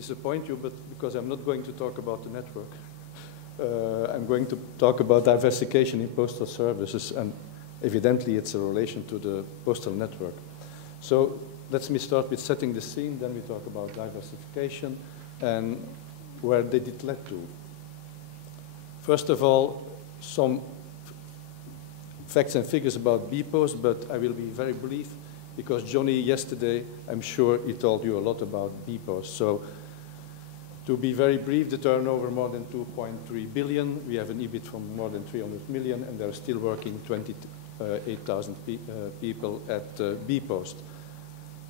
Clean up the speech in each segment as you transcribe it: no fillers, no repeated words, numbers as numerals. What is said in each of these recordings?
disappoint you, but because I'm not going to talk about the network. I'm going to talk about diversification in postal services, and evidently it's a relation to the postal network. So let me start with setting the scene, then we talk about diversification and where did it lead to. First of all, some facts and figures about bpost, but I will be very brief because Johnny yesterday, I'm sure he told you a lot about bpost. So to be very brief, the turnover more than 2.3 billion. We have an EBIT from more than 300 million, and they're still working 28,000 people at bpost.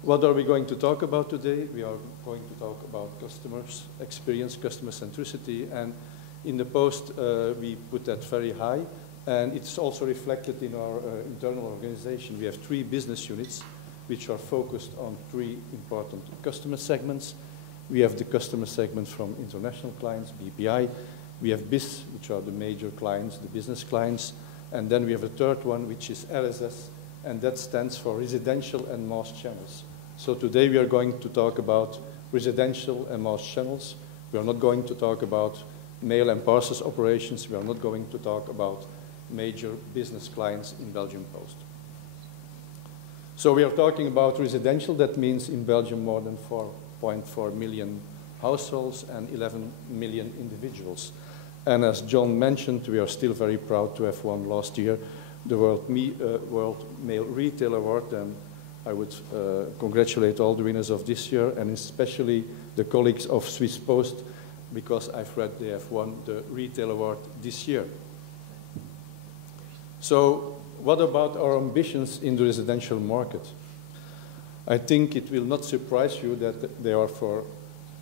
What are we going to talk about today? We are going to talk about customers' experience, customer centricity, and in the post we put that very high, and it's also reflected in our internal organization. We have 3 business units which are focused on 3 important customer segments. We have the customer segment from international clients, BPI. We have BIS, which are the major clients, the business clients, and then we have a third one, which is RSS, and that stands for residential and mass channels. So today we are going to talk about residential and mass channels. We are not going to talk about mail and parcels operations. We are not going to talk about major business clients in Belgium Post. So we are talking about residential. That means in Belgium more than 4.4 million households and 11 million individuals. And as John mentioned, we are still very proud to have won last year the World Mail Retail Award, and I would congratulate all the winners of this year, and especially the colleagues of Swiss Post, because I've read they have won the Retail Award this year. So what about our ambitions in the residential market? I think it will not surprise you that they are for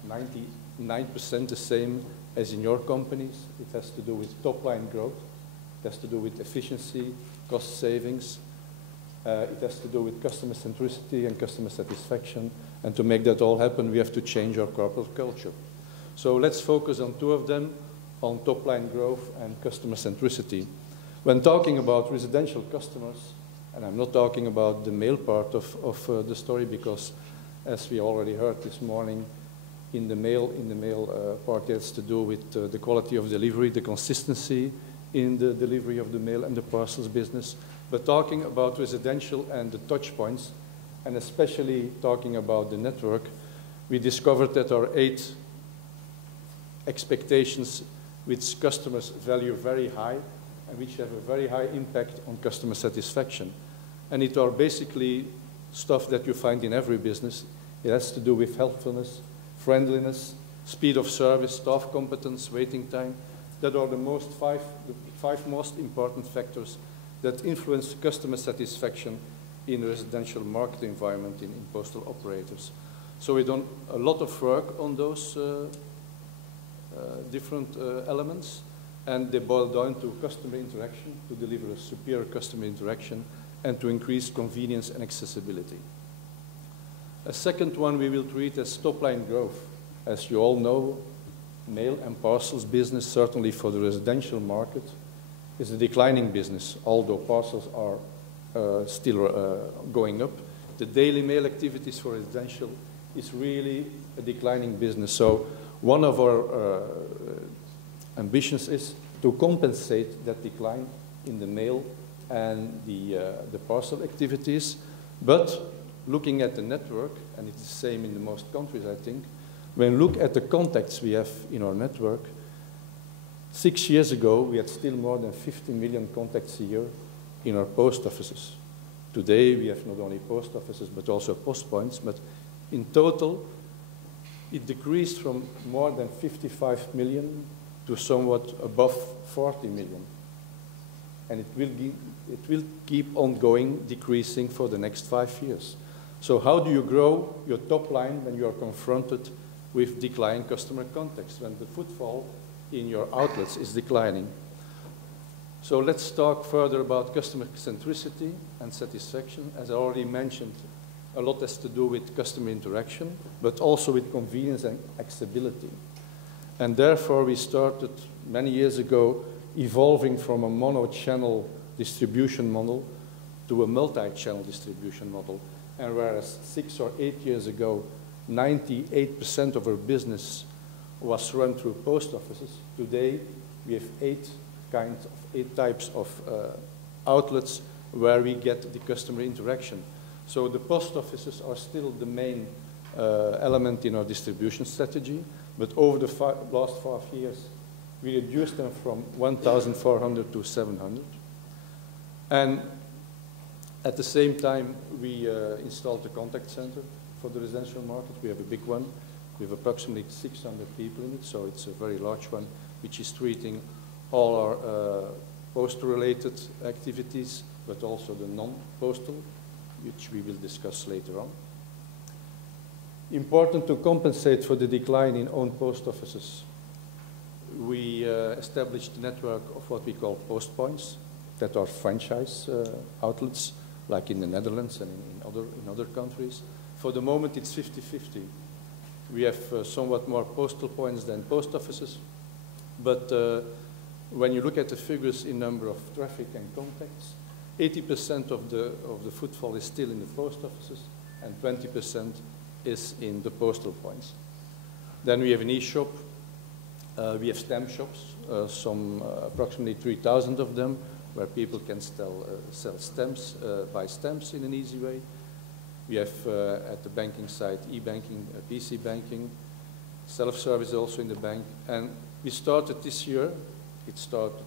99% the same as in your companies. It has to do with top-line growth. It has to do with efficiency, cost savings. It has to do with customer centricity and customer satisfaction. And to make that all happen, we have to change our corporate culture. So let's focus on 2 of them, on top-line growth and customer centricity. When talking about residential customers, and I'm not talking about the mail part of the story, because as we already heard this morning, in the mail part, it has to do with the quality of delivery, the consistency in the delivery of the mail and the parcels business. But talking about residential and the touch points, and especially talking about the network, we discovered that our 8 expectations which customers value very high and which have a very high impact on customer satisfaction. And it are basically stuff that you find in every business. It has to do with helpfulness, friendliness, speed of service, staff competence, waiting time. That are the 5 most important factors that influence customer satisfaction in a residential market environment in postal operators. So we've done a lot of work on those different elements, and they boil down to customer interaction, to deliver a superior customer interaction, and to increase convenience and accessibility. A second one we will treat as top-line growth. As you all know, mail and parcels business, certainly for the residential market, is a declining business, although parcels are still going up. The daily mail activities for residential is really a declining business. So one of our ambitions is to compensate that decline in the mail and the parcel activities. But looking at the network, and it's the same in the most countries, I think, when you look at the contacts we have in our network, 6 years ago, we had still more than 50 million contacts a year in our post offices. Today, we have not only post offices, but also post points. But in total, it decreased from more than 55 million to somewhat above 40 million. And it will keep on going, decreasing for the next 5 years. So how do you grow your top line when you are confronted with declining customer contacts, when the footfall in your outlets is declining? So let's talk further about customer centricity and satisfaction. As I already mentioned, a lot has to do with customer interaction, but also with convenience and accessibility. And therefore, we started many years ago evolving from a mono-channel distribution model to a multi-channel distribution model. And whereas 6 or 8 years ago, 98% of our business was run through post offices. Today, we have eight types of outlets where we get the customer interaction. So the post offices are still the main element in our distribution strategy, but over the last 5 years, we reduced them from 1,400 to 700. And at the same time, we installed a contact center for the residential market. We have a big one. We have approximately 600 people in it, so it's a very large one, which is treating all our postal-related activities, but also the non-postal, which we will discuss later on. Important to compensate for the decline in own post offices, we established a network of what we call post points that are franchise outlets, like in the Netherlands and in other countries. For the moment, it's 50-50. We have somewhat more postal points than post offices, but when you look at the figures in number of traffic and contacts, 80% of the footfall is still in the post offices, and 20% is in the postal points. Then we have an e-shop. We have stamp shops, approximately 3,000 of them, where people can sell stamps, buy stamps in an easy way. We have at the banking side, e-banking, PC banking, self-service also in the bank. And we started this year, it started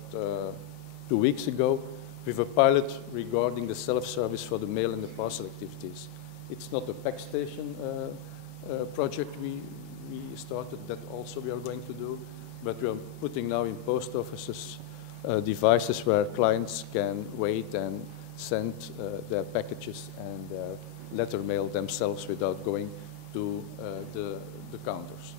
2 weeks ago, with a pilot regarding the self-service for the mail and the parcel activities. It's not a pack station project we started, that also we are going to do, but we are putting now in post offices devices where clients can wait and send their packages and their letter mail themselves without going to the counters.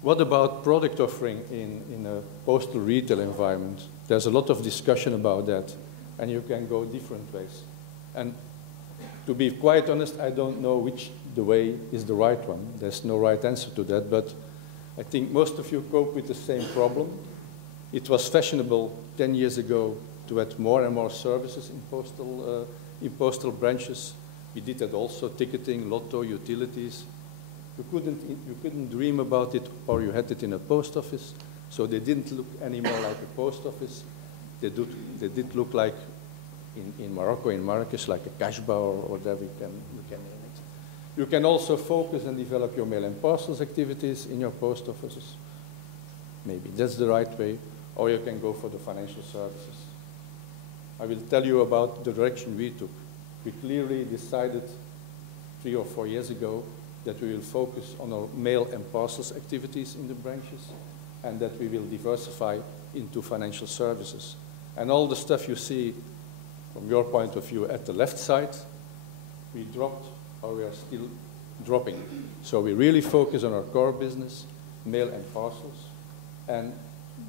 What about product offering in a postal retail environment? There's a lot of discussion about that, and you can go different ways. And to be quite honest, I don't know which the way is the right one. There's no right answer to that, but I think most of you cope with the same problem. It was fashionable 10 years ago to add more and more services in postal branches. We did that also, ticketing, lotto, utilities. You couldn't dream about it, or you had it in a post office, so they didn't look anymore like a post office. They did look like, in Morocco, in Marrakesh, like a cash bar or whatever you can name it. You can also focus and develop your mail and parcels activities in your post offices. Maybe that's the right way, or you can go for the financial services. I will tell you about the direction we took. We clearly decided 3 or 4 years ago that we will focus on our mail and parcels activities in the branches, and that we will diversify into financial services. And all the stuff you see from your point of view at the left side, we dropped, or we are still dropping. So we really focus on our core business, mail and parcels, and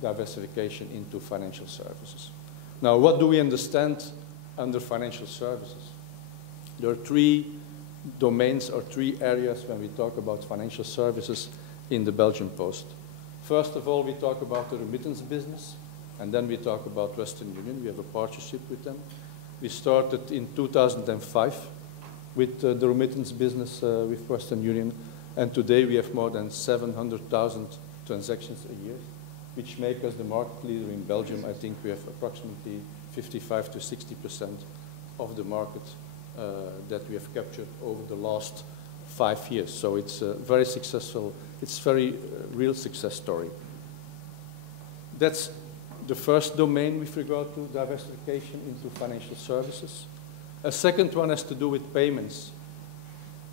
diversification into financial services. Now, what do we understand under financial services? There are 3 domains or 3 areas when we talk about financial services in the Belgian Post. First of all, we talk about the remittance business, and then we talk about Western Union. We have a partnership with them. We started in 2005 with the remittance business with Western Union, and today we have more than 700,000 transactions a year, which make us the market leader in Belgium. I think we have approximately 55 to 60% of the market that we have captured over the last 5 years. So it's very successful. It's a very real success story. That's the first domain with regard to diversification into financial services. A second one has to do with payments.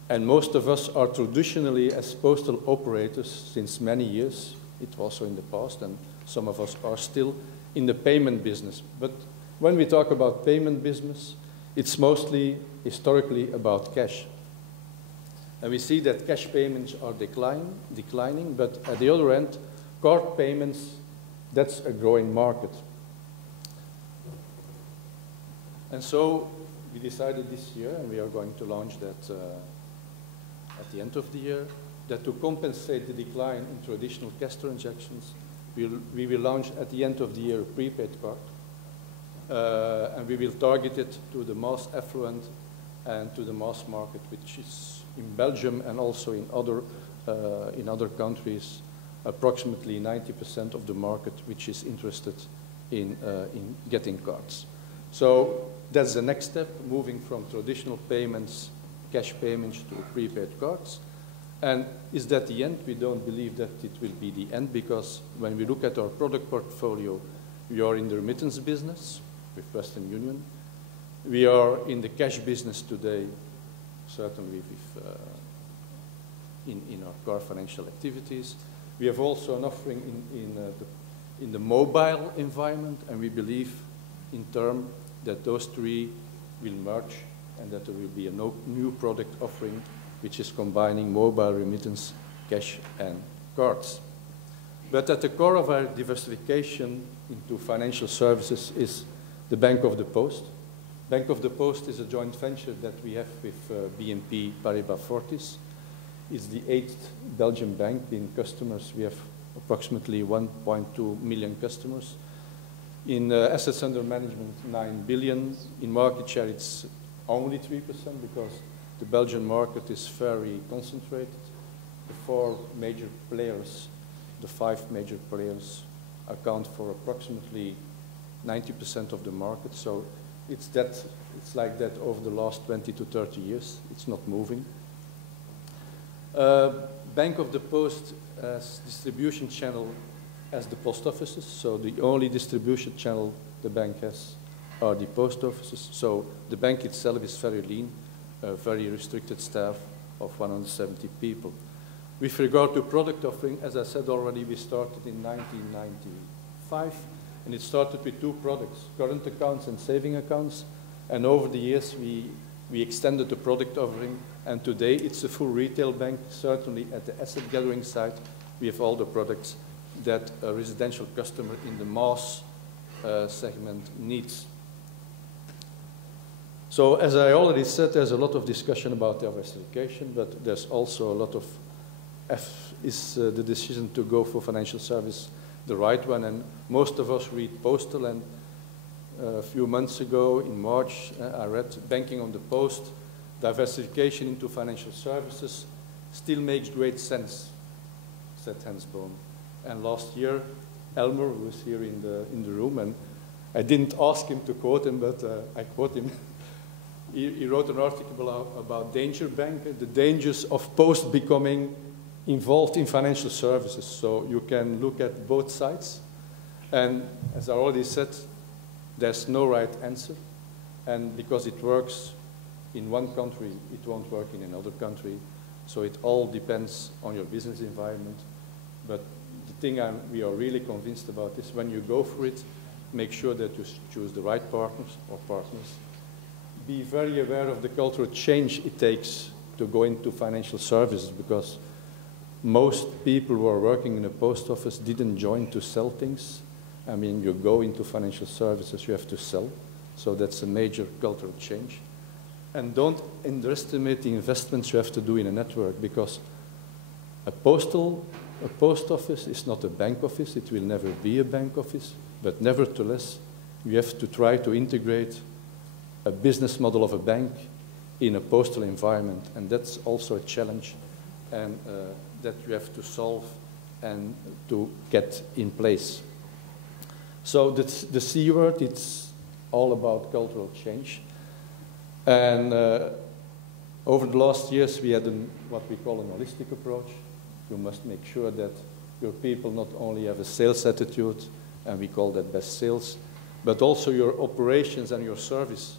And most of us are traditionally, as postal operators since many years, it was also in the past, and some of us are still in the payment business. But when we talk about payment business, it's mostly historically about cash. And we see that cash payments are declining, but at the other end, card payments, that's a growing market. And so we decided this year, and we are going to launch that at the end of the year, that to compensate the decline in traditional cash transactions, we will launch at the end of the year a prepaid card. And we will target it to the most affluent and to the mass market, which is in Belgium and also in other countries, approximately 90% of the market which is interested in getting cards. So that's the next step, moving from traditional payments, cash payments, to prepaid cards. And is that the end? We don't believe that it will be the end, because when we look at our product portfolio, we are in the remittance business with Western Union. We are in the cash business today, certainly with, in our core financial activities. We have also an offering in the mobile environment, and we believe in term that those three will merge and that there will be a new product offering which is combining mobile, remittance, cash, and cards. But at the core of our diversification into financial services is the Bank of the Post. Bank of the Post is a joint venture that we have with BNP Paribas Fortis. It's the 8th Belgian bank in customers. We have approximately 1.2 million customers. In assets under management, 9 billion. In market share, it's only 3% because the Belgian market is very concentrated. The 5 major players account for approximately 90% of the market. So it's like that over the last 20 to 30 years. It's not moving. Bank of the Post as distribution channel as the post offices. So the only distribution channel the bank has are the post offices. So the bank itself is very lean, a very restricted staff of 170 people. With regard to product offering, as I said already, we started in 1995, and it started with 2 products, current accounts and saving accounts. And over the years, we extended the product offering, and today it's a full retail bank. Certainly at the asset gathering side, we have all the products that a residential customer in the mass segment needs. So as I already said, there's a lot of discussion about diversification, but there's also a lot of, is the decision to go for financial service the right one? And most of us read postal, and a few months ago in March, I read Banking on the Post, diversification into financial services still makes great sense, said Hans Bohm. And last year, Elmer, who was here in the room, and I didn't ask him to quote him, but I quote him. He wrote an article about Danger Bank, the dangers of Post becoming involved in financial services. So you can look at both sides. And as I already said, there's no right answer. And because it works in one country, it won't work in another country. So it all depends on your business environment. But the thing we are really convinced about is when you go for it, make sure that you choose the right partners or partners. Be very aware of the cultural change it takes to go into financial services, because most people who are working in a post office didn't join to sell things. I mean, you go into financial services, you have to sell. So that's a major cultural change. And don't underestimate the investments you have to do in a network, because a post office is not a bank office. It will never be a bank office. But nevertheless, you have to try to integrate a business model of a bank in a postal environment. And that's also a challenge, and that you have to solve and to get in place. So the C word, it's all about cultural change. And over the last years, we had what we call an holistic approach. You must make sure that your people not only have a sales attitude, and we call that best sales, but also your operations and your service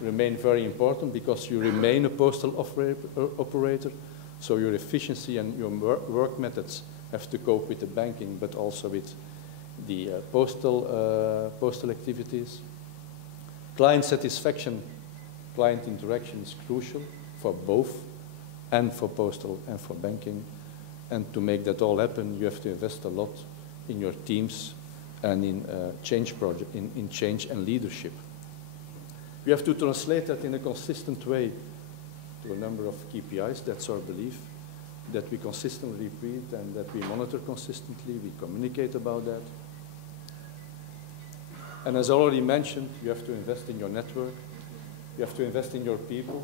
remain very important, because you remain a postal operator. So your efficiency and your work methods have to cope with the banking, but also with the postal activities. Client satisfaction, client interaction is crucial for both, and for postal and for banking. And to make that all happen, you have to invest a lot in your teams and in change project, in change and leadership. We have to translate that in a consistent way to a number of KPIs. That's our belief, that we consistently repeat and that we monitor consistently. We communicate about that. And as already mentioned, you have to invest in your network. You have to invest in your people,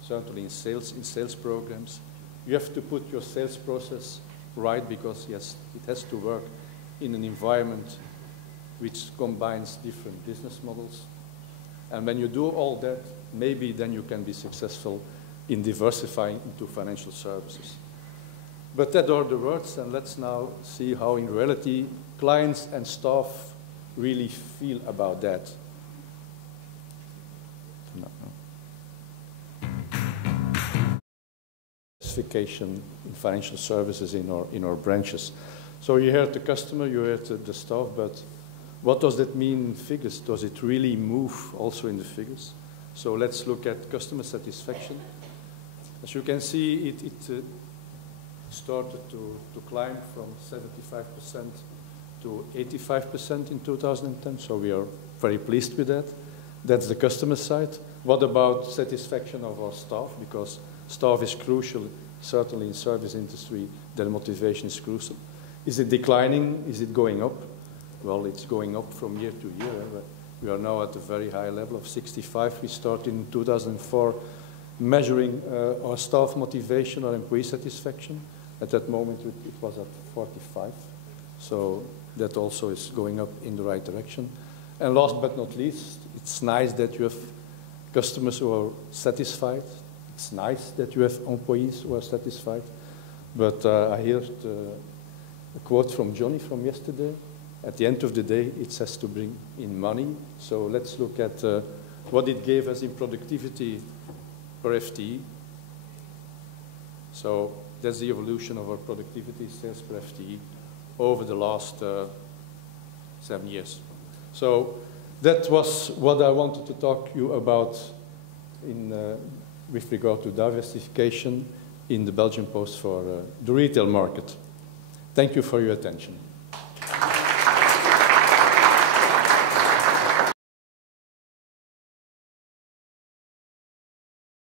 certainly in sales programs. You have to put your sales process right because, yes, it has to work in an environment which combines different business models. And when you do all that, maybe then you can be successful in diversifying into financial services. But that are the words, and let's now see how in reality clients and staff really feel about that. Diversification in financial services in our branches. So you heard the customer, you heard the staff, but what does that mean in figures? Does it really move also in the figures? So let's look at customer satisfaction. As you can see, it started to climb from 75% to 85% in 2010, so we are very pleased with that. That's the customer side. What about satisfaction of our staff? Because staff is crucial, certainly in service industry, their motivation is crucial. Is it declining? Is it going up? Well, it's going up from year to year. We are now at a very high level of 65. We started in 2004 measuring our staff motivation or employee satisfaction. At that moment, it was at 45. So that also is going up in the right direction. And last but not least, it's nice that you have customers who are satisfied. It's nice that you have employees who are satisfied. But I heard a quote from Johnny from yesterday. At the end of the day, it has to bring in money. So let's look at what it gave us in productivity per FTE. So that's the evolution of our productivity, sales per FTE, over the last 7 years. So that was what I wanted to talk to you about with regard to diversification in the Belgian Post for the retail market. Thank you for your attention.